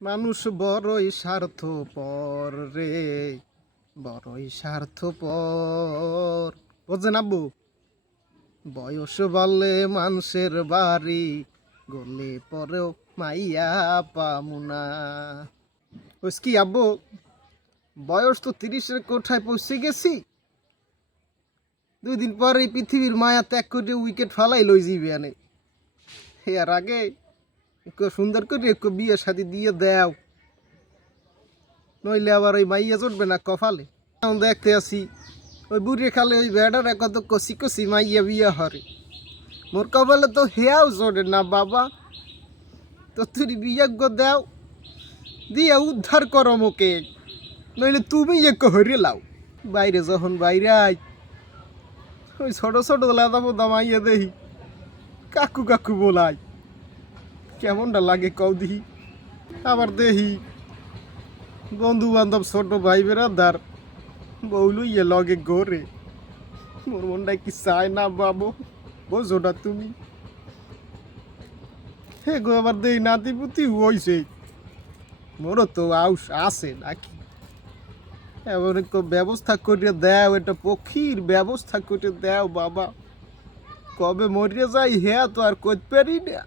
মানুষ বড়ই স্বার্থপর রে, বড়ই স্বার্থপর। বুঝছেন আব্বু? বয়স বাড়লে মানুষের বাড়ি, গলে পরেও মাইয়া পামুনা। ওইস কি আব্বু, বয়স তো 30-এর কোঠায় পৌঁছে গেছি। 2 দিন পরে এই পৃথিবীর মায়া ত্যাগ করে উইকেট ফালাই লই যাইবে আনে। এর আগে একটু সুন্দর করে একটু বিয়ে শাদি দিয়ে দেও, নইলে আবার ওই মাইয়া চটবে না কপালে। এখন দেখতে আসি ওই বুড়ি খালে ওই বেড়ার কত কষি কষি মাইয়া বিয়া হরে, মোর কপালে তো হেয়াও চড়ে না বাবা। তো তুই বিয়জ্ঞ দেও দিয়ে উদ্ধার করো মোকে, নইলে তুমি একটু হরে লাও। বাইরে যখন বাইরে আই, ওই ছোট ছোট লাদা পোদা মাইয়া দেখি কাকু কাকু বলাই, কেমনটা লাগে কও দিহি। আবার দেখি বন্ধু বান্ধব ছোট ভাই বেড়াদার বউলুইয়ে লগে গোরে, মোর মনটা কি চায় না বাবু, বোঝোটা তুমি। হে গো আবার দেই নাতি পুতি হইছে, মোরও তো আউস আছে নাকি। এবার একটু ব্যবস্থা করে দাও, এটা পক্ষীর ব্যবস্থা করে দাও বাবা। কবে মরিয়ে যাই হ্যাঁ তো আর করতে পারি না,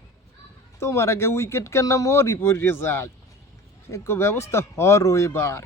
তোমার আগে উইকেট কেন মরি পড়িয়ে যায়। একটু ব্যবস্থা হরো এবার।